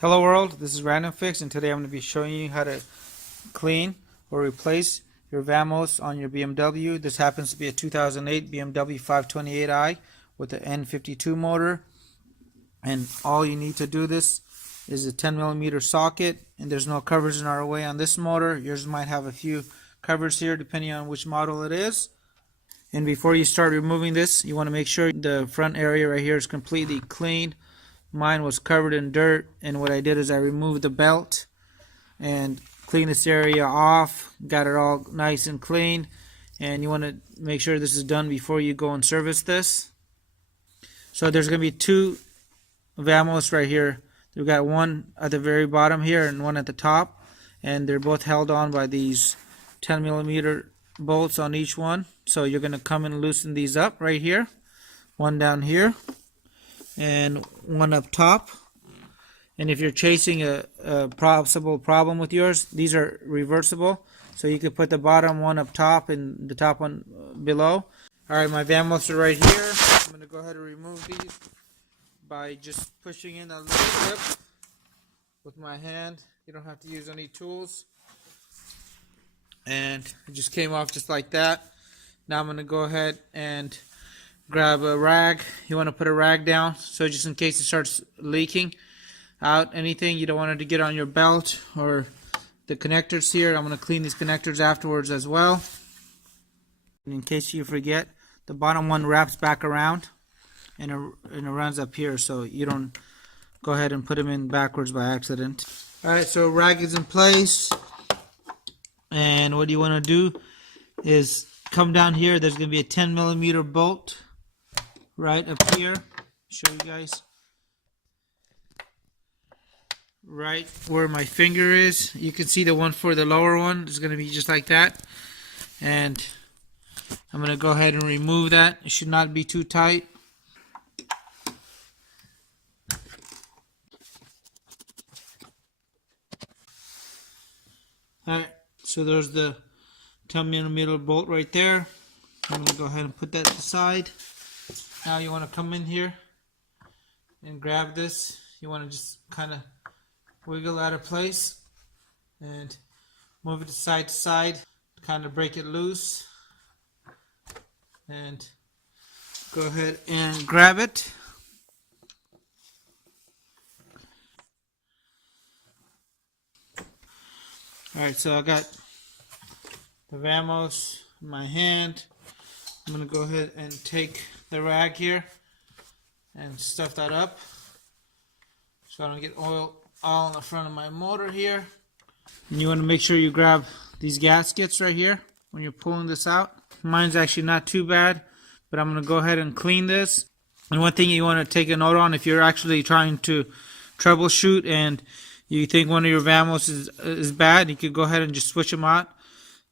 Hello world, this is Random Fix, and today I'm going to be showing you how to clean or replace your Vamos on your BMW. This happens to be a 2008 BMW 528i with an N52 motor, and all you need to do this is a 10mm socket, and there's no covers in our way on this motor. Yours might have a few covers here depending on which model it is. And before you start removing this, you want to make sure the front area right here is completely clean. Mine was covered in dirt, and what I did is I removed the belt and cleaned this area off, got it all nice and clean. And you want to make sure this is done before you go and service this. So there's going to be two Vamos right here. We've got one at the very bottom here and one at the top, and they're both held on by these 10mm bolts on each one. So you're going to come and loosen these up right here, one down here and one up top. And if you're chasing a possible problem with yours, these are reversible, so you could put the bottom one up top and the top one below. Alright, my Vamos are right here. I'm going to go ahead and remove these by just pushing in a little clip with my hand. You don't have to use any tools, and it just came off just like that. Now I'm going to go ahead and grab a rag. You want to put a rag down, so just in case it starts leaking out anything, you don't want it to get on your belt or the connectors here. I'm going to clean these connectors afterwards as well. And in case you forget, the bottom one wraps back around and it runs up here, so you don't go ahead and put them in backwards by accident. Alright, so rag is in place, and what you want to do is come down here. There's going to be a 10mm bolt right up here. Show you guys. Right where my finger is. You can see the one for the lower one is going to be just like that. And I'm going to go ahead and remove that. It should not be too tight. Alright, so there's the 10mm bolt right there. I'm going to go ahead and put that aside. Now you want to come in here and grab this. You want to just kind of wiggle out of place and move it side to side, kind of break it loose, and go ahead and grab it. Alright, so I got the Vamos in my hand. I'm going to go ahead and take the rag here and stuff that up so I don't get oil all in the front of my motor here. And you want to make sure you grab these gaskets right here when you're pulling this out. Mine's actually not too bad, but I'm going to go ahead and clean this. And one thing you want to take a note on, if you're actually trying to troubleshoot and you think one of your Vamos is bad, you could go ahead and just switch them out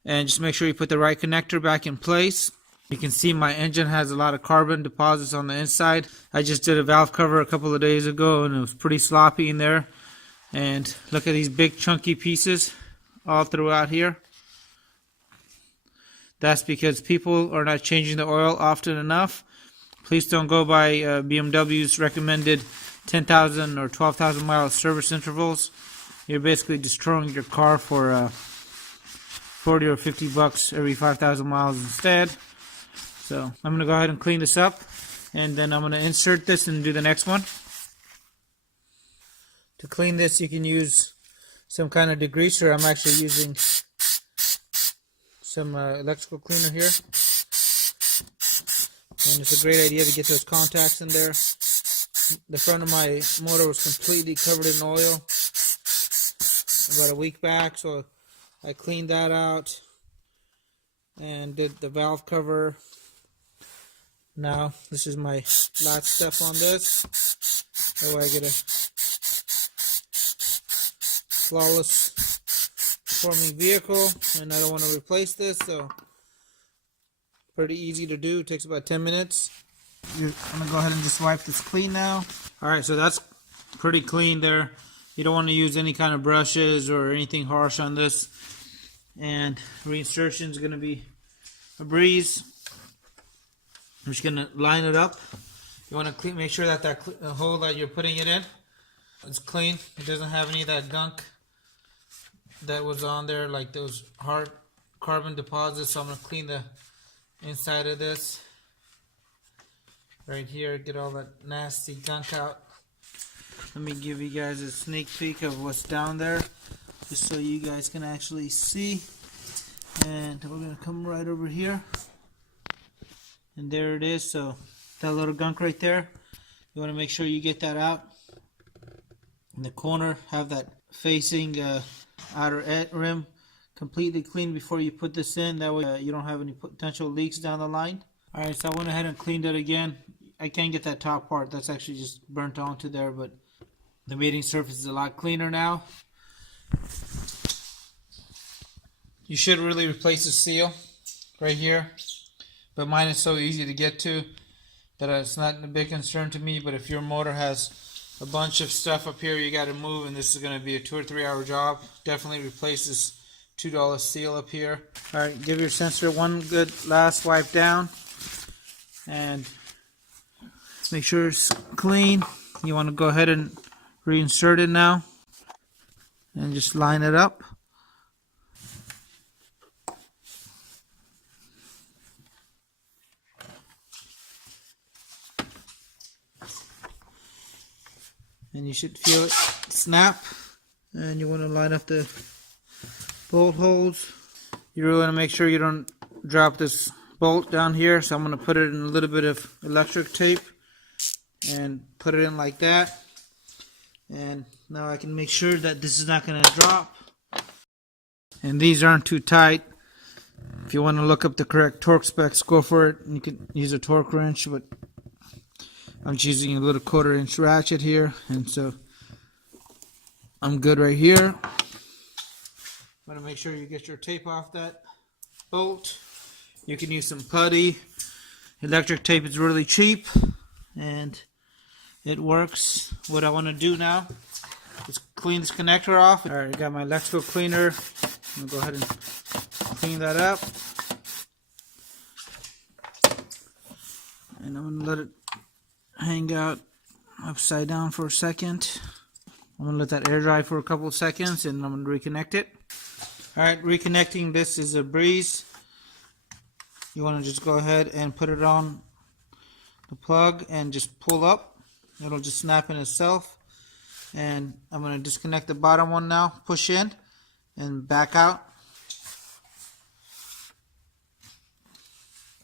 and just make sure you put the right connector back in place. You can see my engine has a lot of carbon deposits on the inside. I just did a valve cover a couple of days ago, and it was pretty sloppy in there. And look at these big chunky pieces all throughout here. That's because people are not changing the oil often enough. Please don't go by BMW's recommended 10,000 or 12,000 mile service intervals. You're basically destroying your car for 40 or 50 bucks every 5,000 miles instead. So I'm going to go ahead and clean this up, and then I'm going to insert this and do the next one. To clean this, you can use some kind of degreaser. I'm actually using some electrical cleaner here. And it's a great idea to get those contacts in there. The front of my motor was completely covered in oil about a week back, so I cleaned that out and did the valve cover. Now this is my last step on this. That way I get a flawless performing vehicle, and I don't want to replace this, so pretty easy to do. It takes about 10 minutes. I'm going to go ahead and just wipe this clean now. Alright, so that's pretty clean there. You don't want to use any kind of brushes or anything harsh on this. And reinsertion is going to be a breeze. I'm just going to line it up. You want to make sure that hole that you're putting it in It's clean. It doesn't have any of that gunk that was on there, like those hard carbon deposits. So I'm going to clean the inside of this right here, get all that nasty gunk out. Let me give you guys a sneak peek of what's down there, just so you guys can actually see. And we're going to come right over here, and there it is. So that little gunk right there, you want to make sure you get that out. In the corner, have that facing outer rim completely clean before you put this in. That way you don't have any potential leaks down the line. Alright, so I went ahead and cleaned it again. I can't get that top part. That's actually just burnt onto there, but the mating surface is a lot cleaner now. You should really replace the seal right here, but mine is so easy to get to that it's not a big concern to me. But if your motor has a bunch of stuff up here you got to move, and this is going to be a 2 or 3 hour job, definitely replace this $2 seal up here. Alright, give your sensor one good last wipe down and make sure it's clean. You want to go ahead and reinsert it now and just line it up. And you should feel it snap. And you want to line up the bolt holes. You really want to make sure you don't drop this bolt down here. So I'm going to put it in a little bit of electric tape and put it in like that. And now I can make sure that this is not going to drop. And these aren't too tight. If you want to look up the correct torque specs, go for it. You can use a torque wrench, but I'm just using a little 1/4 inch ratchet here, and so I'm good right here. Want to make sure you get your tape off that bolt. You can use some putty. Electric tape is really cheap and it works. What I want to do now is clean this connector off. Alright, I got my electrical cleaner. I'm going to go ahead and clean that up. And I'm going to let it hang out upside down for a second. I'm going to let that air dry for a couple of seconds, and I'm going to reconnect it. Alright, reconnecting this is a breeze. You want to just go ahead and put it on the plug and just pull up. It'll just snap in itself. And I'm going to disconnect the bottom one now, push in and back out.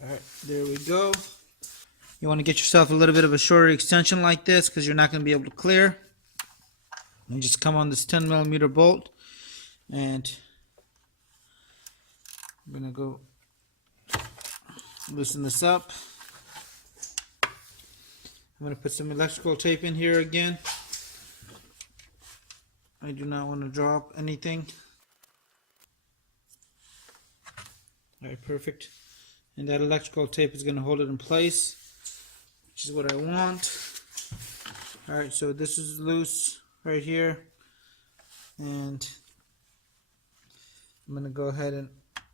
Alright, there we go. You want to get yourself a little bit of a shorter extension like this because you're not going to be able to clear. And just come on this 10mm bolt, and I'm going to go loosen this up. I'm going to put some electrical tape in here again. I do not want to drop anything. Alright, perfect. And that electrical tape is going to hold it in place, which is what I want. Alright, so this is loose right here, and I'm going to go ahead and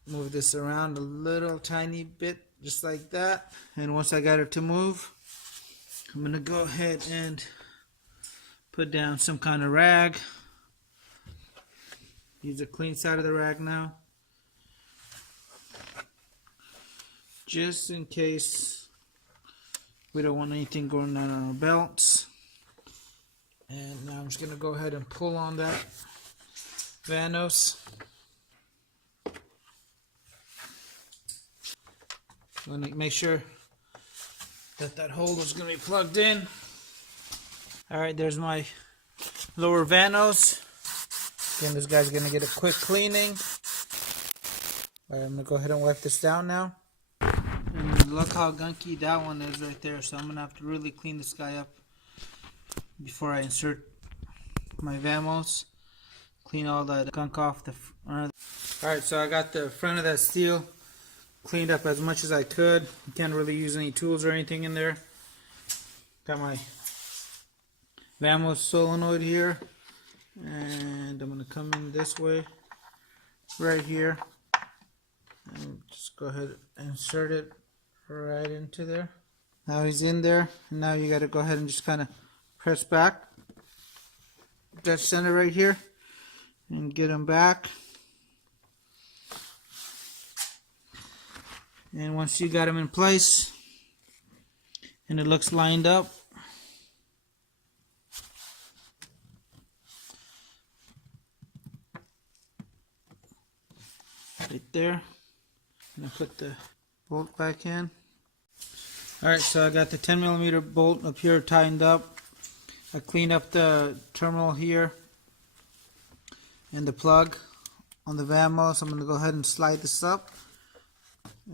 move this around a little tiny bit, just like that. And once I got it to move, I'm going to go ahead and put down some kind of rag. Use a clean side of the rag now, just in case we don't want anything going on our belts. And now I'm just going to go ahead and pull on that Vanos. I'm going to make sure that that hole is going to be plugged in. Alright, there's my lower Vanos. Again, this guy's going to get a quick cleaning. Alright, I'm going to go ahead and wipe this down now. And look how gunky that one is right there. So I'm going to have to really clean this guy up before I insert my Vamos. Clean all that gunk off the front. Alright, so I got the front of that steel cleaned up as much as I could. You can't really use any tools or anything in there. Got my Vamos solenoid here, and I'm going to come in this way right here and just go ahead and insert it right into there. Now he's in there, and now you got to go ahead and just kind of press back that center right here and get them back. And once you got them in place and it looks lined up, right there, I'm gonna put the bolt back in. Alright, so I got the 10mm bolt up here tightened up. I cleaned up the terminal here and the plug on the Vamos. I'm going to go ahead and slide this up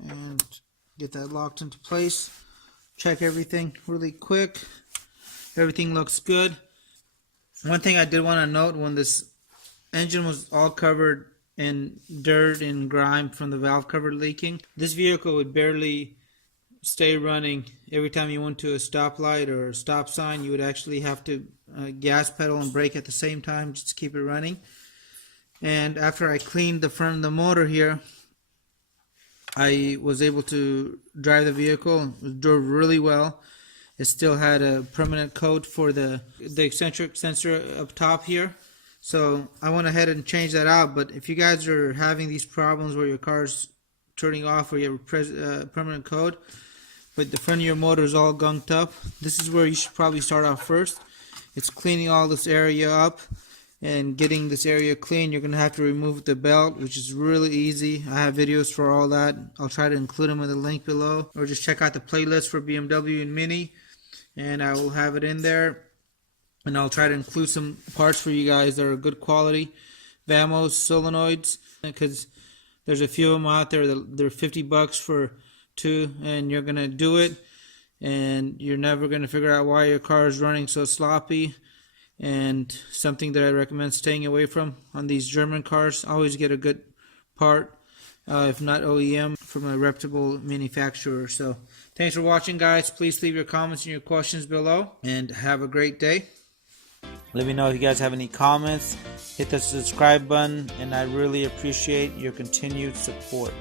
and get that locked into place. Check everything really quick. Everything looks good. One thing I did want to note, when this engine was all covered in dirt and grime from the valve cover leaking, this vehicle would barely stay running. Every time you went to a stoplight or a stop sign, you would actually have to gas pedal and brake at the same time just to keep it running. And after I cleaned the front of the motor here, I was able to drive the vehicle. It drove really well. It still had a permanent coat for the eccentric sensor up top here. So I went ahead and changed that out. But if you guys are having these problems where your car's turning off or you have a permanent coat, but the front of your motor is all gunked up, this is where you should probably start off first. It's cleaning all this area up and getting this area clean. You're going to have to remove the belt, which is really easy. I have videos for all that. I'll try to include them in the link below, or just check out the playlist for BMW and Mini and I will have it in there. And I'll try to include some parts for you guys that are good quality Vanos solenoids, because there's a few of them out there that they're $50 for two, and you're gonna do it and you're never gonna figure out why your car is running so sloppy. And something that I recommend staying away from on these German cars, always get a good part, if not OEM, from a reputable manufacturer. So thanks for watching, guys. Please leave your comments and your questions below and have a great day. Let me know if you guys have any comments. Hit the subscribe button, and I really appreciate your continued support.